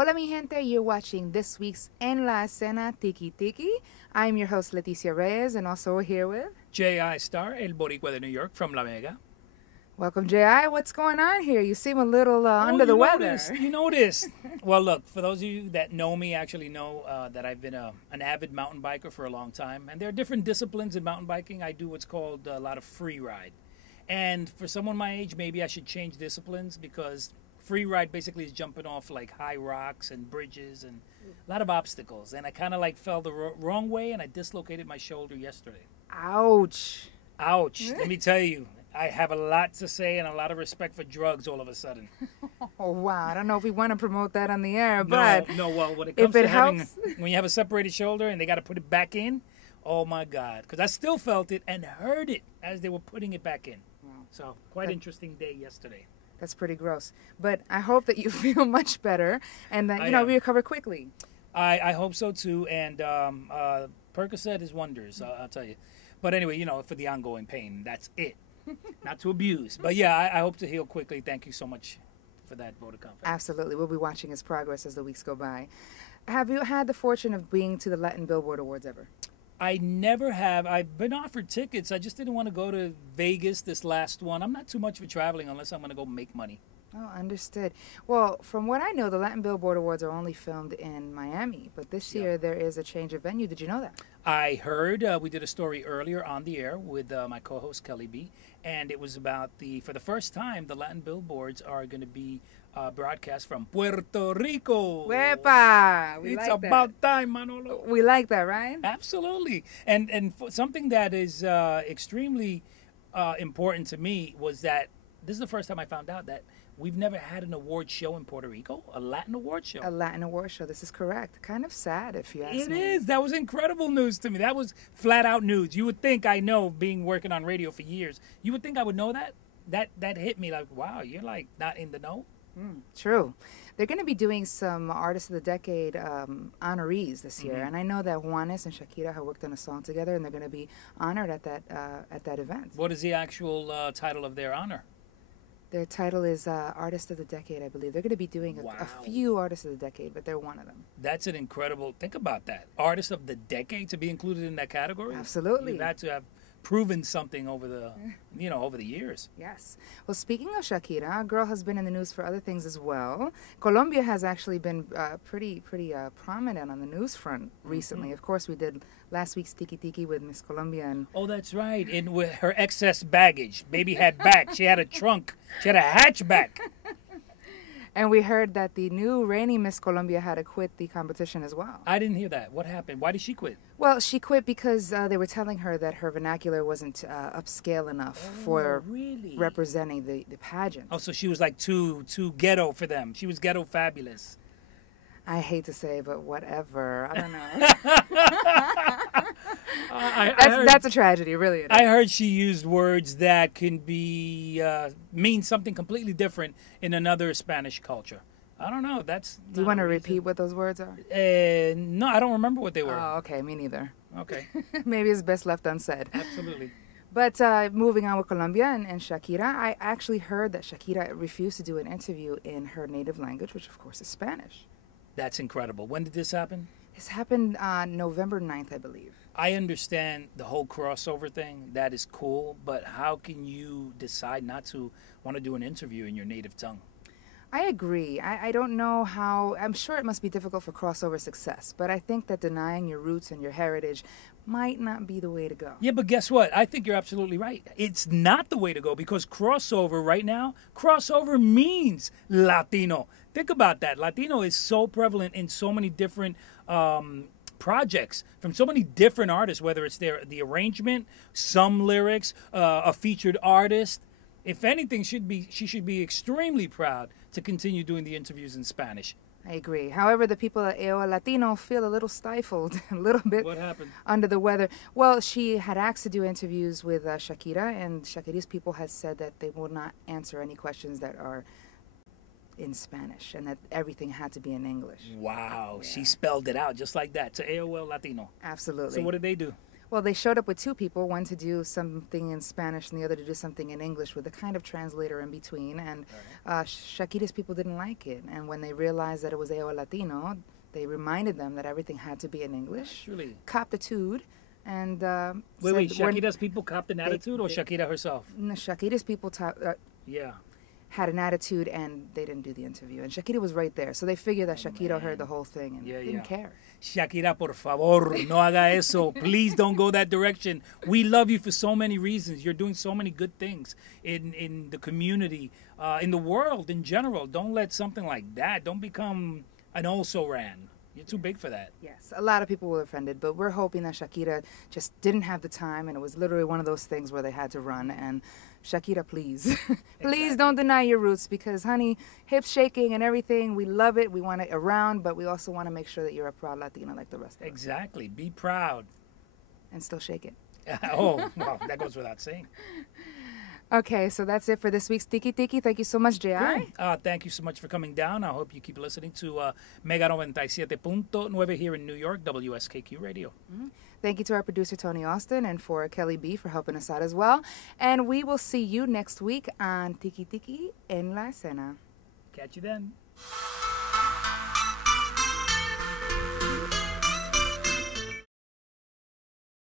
Hola mi gente, you're watching this week's En la Escena Tiki Tiki. I'm your host Leticia Reyes, and also we're here with J.I. Starr, el Boricua de New York, from La Mega. welcome J.I. What's going on here? You seem a little under the weather. You noticed. Well, look, for those of you that know me, actually know that I've been an avid mountain biker for a long time. And there are different disciplines in mountain biking. I do what's called a lot of free ride. And for someone my age, maybe I should change disciplines because free ride basically is jumping off like high rocks and bridges and a lot of obstacles. And I kind of like fell the wrong way and I dislocated my shoulder yesterday. Ouch. Ouch. Let me tell you, I have a lot to say and a lot of respect for drugs all of a sudden. Oh, wow. I don't know if we want to promote that on the air, but No, well, when it comes if it to having, helps. when you have a separated shoulder and they got to put it back in, oh my God. Because I still felt it and heard it as they were putting it back in. So, quite interesting day yesterday. That's pretty gross. But I hope that you feel much better and that, we recover quickly. I hope so too. And Percocet is wonders, I'll tell you. But anyway, for the ongoing pain, that's it. Not to abuse. But yeah, I hope to heal quickly. Thank you so much for that vote of confidence. Absolutely. We'll be watching his progress as the weeks go by. Have you had the fortune of being to the Latin Billboard Awards ever? I never have. I've been offered tickets. I just didn't want to go to Vegas this last one. I'm not too much for traveling unless I'm going to go make money. Oh, understood. Well, from what I know, the Latin Billboard Awards are only filmed in Miami, but this year there is a change of venue. Did you know that? I heard. We did a story earlier on the air with my co-host Kelly B, and it was about for the first time, the Latin Billboards are going to be broadcast from Puerto Rico. Wepa! It's about time, Manolo. We like that, right? Absolutely. And something that is extremely important to me was that this is the first time I found out that we've never had an award show in Puerto Rico, a Latin award show. A Latin award show. This is correct. Kind of sad, if you ask me. It is. That was incredible news to me. That was flat out news. You would think I know, being working on radio for years, you would think I would know that. That hit me like, wow, you're like not in the know. True. They're going to be doing some Artist of the Decade honorees this year, and I know that Juanes and Shakira have worked on a song together, and they're going to be honored at that event. What is the actual title of their honor? Their title is Artist of the Decade, I believe. They're going to be doing a few Artists of the Decade, but they're one of them. That's an incredible. Think about that. Artist of the Decade to be included in that category. Absolutely. You've had to have proven something over the over the years. Yes. Well, speaking of Shakira, our girl has been in the news for other things as well. Colombia has actually been pretty prominent on the news front recently. Of course, we did last week's Tiki Tiki with Miss Colombia. And oh, that's right. And with her excess baggage. Baby had back. She had a trunk. She had a hatchback. And we heard that the new reigning Miss Colombia had to quit the competition as well. I didn't hear that. What happened? Why did she quit? Well, she quit because they were telling her that her vernacular wasn't upscale enough for representing the pageant. Oh, so she was like too ghetto for them. She was ghetto fabulous. I hate to say, but whatever. I don't know. That's a tragedy, really. I heard she used words that can be mean something completely different in another Spanish culture. I don't know. Do you want to repeat what those words are? No, I don't remember what they were. Oh, okay. Me neither. Okay. Maybe it's best left unsaid. Absolutely. But moving on with Colombia and Shakira, I actually heard that Shakira refused to do an interview in her native language, which of course is Spanish. That's incredible. When did this happen? This happened on November 9th, I believe. I understand the whole crossover thing. That is cool. But how can you decide not to want to do an interview in your native tongue? I agree. I don't know how. I'm sure it must be difficult for crossover success. But I think that denying your roots and your heritage might not be the way to go. Yeah, but guess what? I think you're absolutely right. It's not the way to go because crossover right now, crossover means Latino. Think about that. Latino is so prevalent in so many different projects from so many different artists, whether it's the arrangement, some lyrics, a featured artist. If anything, she should be extremely proud to continue doing the interviews in Spanish. I agree. However, the people at AO Latino feel a little stifled, a little bit What happened? under the weather. Well, she had asked to do interviews with Shakira, and Shakira's people had said that they will not answer any questions that are in Spanish and that everything had to be in English. Wow. Yeah. She spelled it out just like that to AOL Latino. Absolutely. So what did they do? Well, they showed up with two people, one to do something in Spanish and the other to do something in English with a kind of translator in between. And Shakira's people didn't like it. And when they realized that it was AO Latino, they reminded them that everything had to be in English. Surely. Copped-a-tude. And wait, Shakira's people copped an attitude, or Shakira herself? No, Shakira's people Yeah. had an attitude, and they didn't do the interview. And Shakira was right there, so they figured that Shakira heard the whole thing and didn't care. Shakira, por favor, no haga eso. Please don't go that direction. We love you for so many reasons. You're doing so many good things in the community, in the world in general. Don't let something like that. Don't become an also-ran. You're too big for that. Yes, a lot of people were offended, but we're hoping that Shakira just didn't have the time, and it was literally one of those things where they had to run. And Shakira, please, please don't deny your roots, because, honey, hips shaking and everything, we love it. We want it around, but we also want to make sure that you're a proud Latina like the rest of us. Exactly. Be proud. And still shake it. Oh, well, that goes without saying. Okay, so that's it for this week's Tiki Tiki. Thank you so much, J.I. Thank you so much for coming down. I hope you keep listening to Mega 97.9 here in New York, WSKQ Radio. Thank you to our producer, Tony Austin, and for Kelly B for helping us out as well. And we will see you next week on Tiki Tiki en la Escena. Catch you then.